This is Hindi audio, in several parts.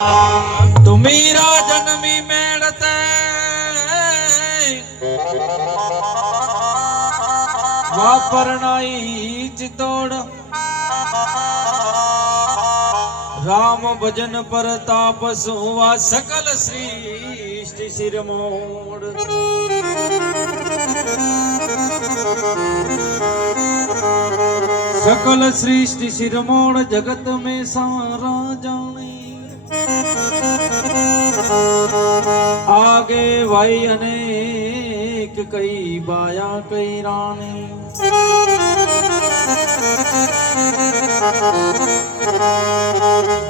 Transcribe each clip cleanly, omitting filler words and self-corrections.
तुम्ही राजनमी मेळते वापरणाई चितोड राम भजन परताप सुवा सकल सृष्टि शिरमोड सकल सृष्टि शिरमोड जगत में सारा जाने आगे भाई अनेक कई बाया कई रानी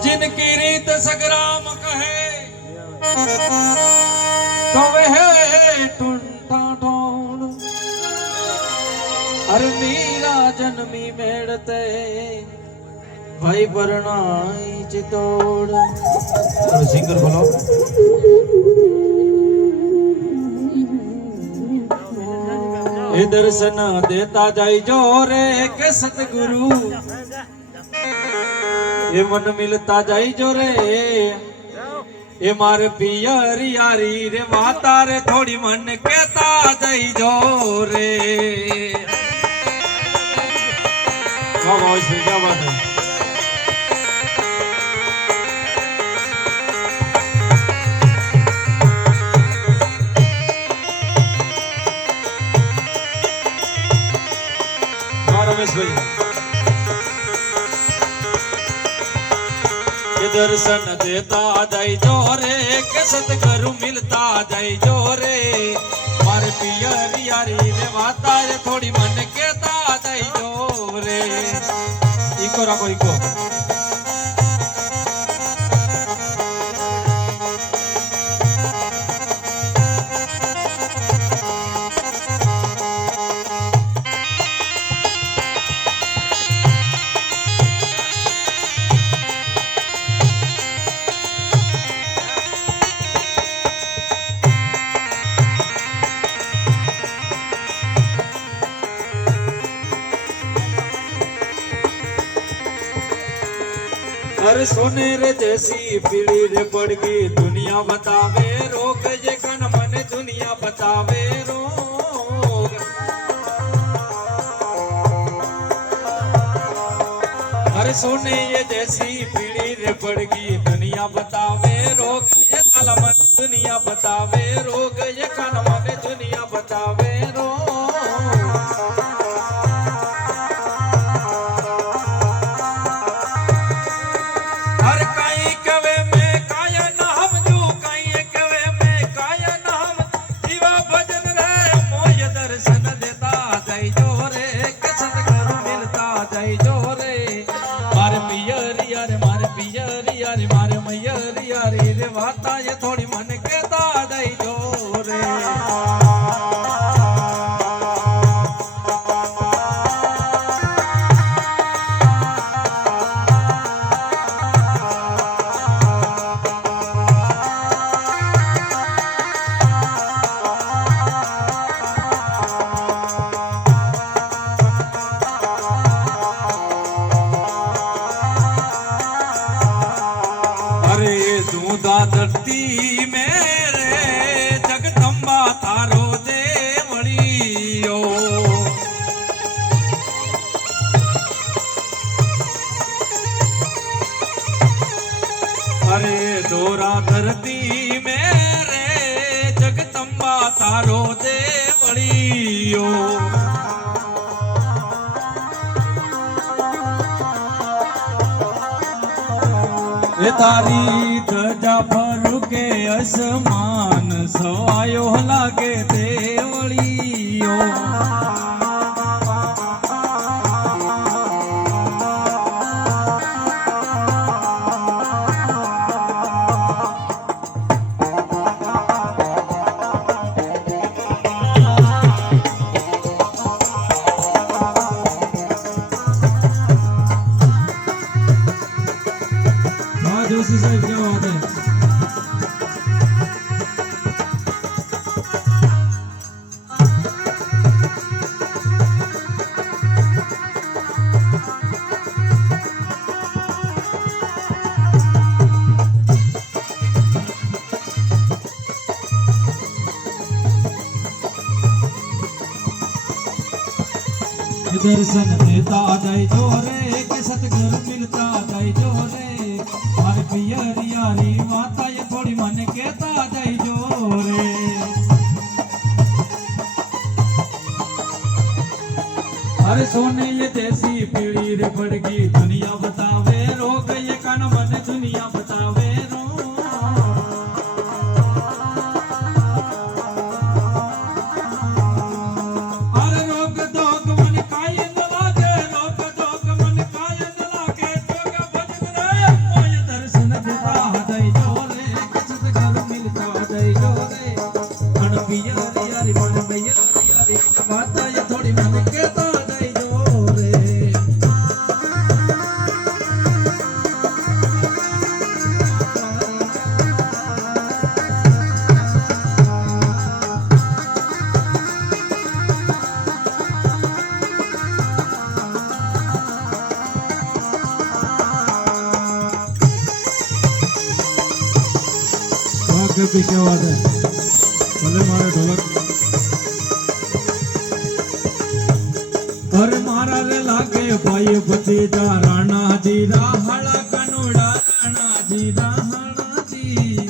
जिनकी रीत सग्राम कहे तो वह टूटा ढोल अरे मीरा जन्मी मेड़ते भाई बरनाई चितोड़ और सिंगर बोलो ये दर्शन देता जाई जो रे के सतगुरु ये मन मिलता जाई जो रे ये मारे पियर यारी रे माता रे थोड़ी मन कहता जाई जो रे इसमें क्या बात है रमेश भाई ये दर्शन देता जाई जोरे के सतगुरु मिलता जाई जोरे मारे पियर यारी रे माता रे थोड़ी मन कहता जाई जोरे इको रखो इको अरे सोने रे जैसी पीड़ी रे पड़ गई दुनिया बतावे रोग ये कन मन दुनिया बतावे रोग अरे सोने ये जैसी पीड़ी रे पड़ गई दुनिया बतावे रोग ये काला मन दुनिया बतावे रोग ये कन मन दुनिया बतावे रोग ये थोड़ी मन के दादाई जोरे अरे दूधा धरती मेरे जगदम्बा थारो देवड़ियो अरे दोरा धरती मेरे जगदम्बा थारो देवड़ियो ये तारी ध्वजा फर के आसमान सवायो लागे देवड़ियो जोशी साहब क्या बात है दर्शन देता जाय जो रे के सतगुरु मिलता जाय जो रे मारे पियरी यारी माता ये थोड़ी मन कहता जाय जो रे अरे सोने ये देसी पीढ़ी रे पड़गी दुनिया बतावे रोग ये कान मन दुनिया बतावे रो अरे रोग दोग मन काय न लागे रोग दोग मन काय न लागे जोगा भजन रे मोय दर्शन देता जाय जो रे किसत घर मिलता जाय जो रे अन पियरी यारी मन पियरी यारी माता ये थोड़ी मन कहता क्या बात है भले मारे ढोलक और मारा रे लागे भाई भतीजा राणा जी राहड़ा कनोड़ा राणा जी राहड़ा जी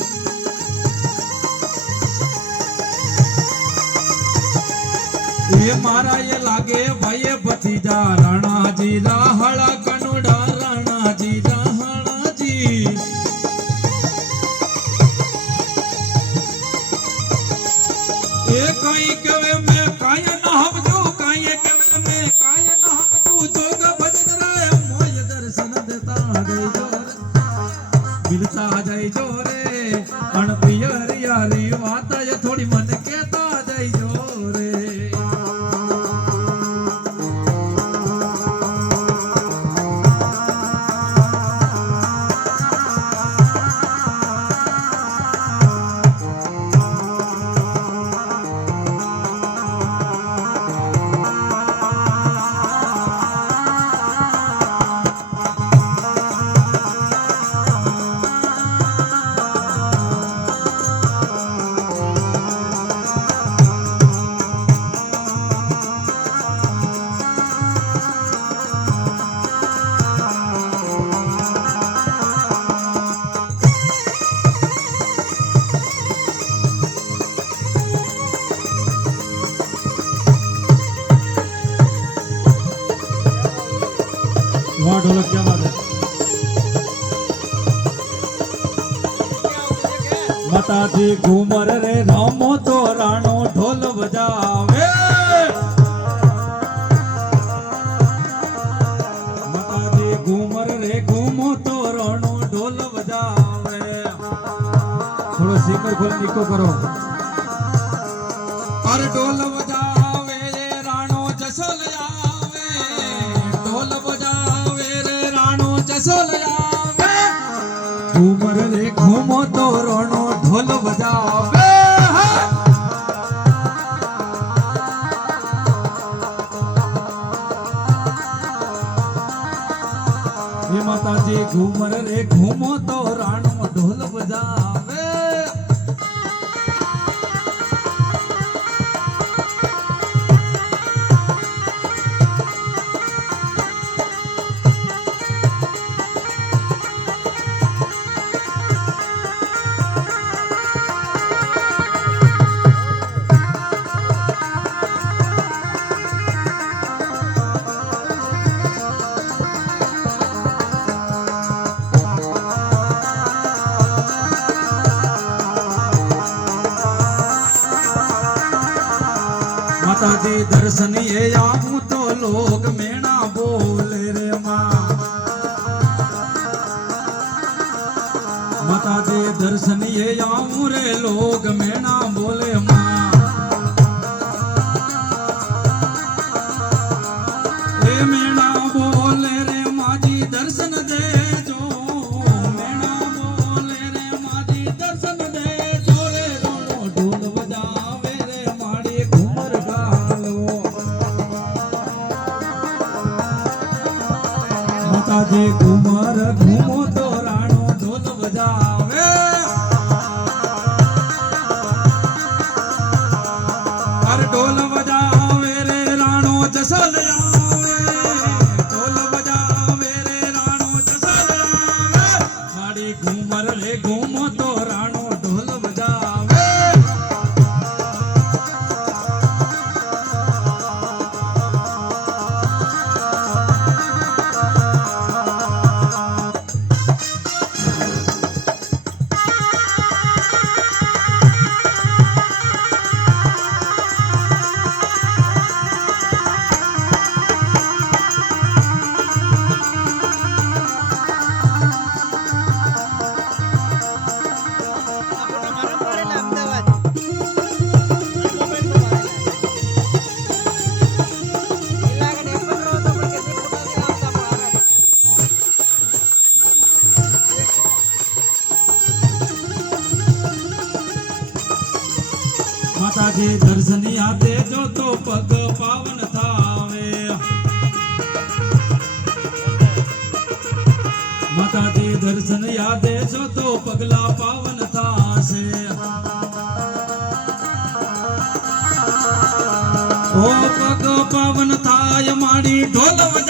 ये मारा ये लागे भाई भतीजा राणा जी राहड़ा कनोड़ा राणा जी राहड़ा जी काई कवे मैं काय न हम जो काई कवे मैं काय न हम जो जोग भजन रे मोय दर्शन देता जाय जो मिलता जाय जो रे अण पियर यारी माता ये थोड़ी मन कहता जाय जो रे वाह ढोलक क्या बात है माता जी घूमर रे रामो तो राणो ढोल बजावे माता जी घूमर रे घूमो तो राणो ढोल बजावे थोड़ा स्पीकर खोल निको करो और ढोल बजावे रे राणो जसोल आवे ढोल बजावे रे राणो जसोल आवे घूमर रे घूमो तो राणो ढोल बजावे हे माता जी घूमर रे घूमो तो राणो ढोल बजावे माता जी दर्शन ये आऊं तो लोग मेणा बोले रे माँ माता जी दर्शन ये आऊं रे लोग मेणा बोले माँ रे मेणा बोले रे माँ जी दर्शन दे जो मेणा बोले रे माँ जी दर्शन दे जो रे रोणो ढोल बजावे रे माड़ी घूमर माता जी घूमर घूमो तो राणो ढोल बजावे પરલે ઘૂમો તો રાણો ઢોલ બજાવે માતાજી દર્શન યાદે જો તો પગ પાવન થાવે માતાજી દર્શન યાદે જો તો પગલા પાવન થાશે ઓ પગ પાવન થાય મારી ઢોલ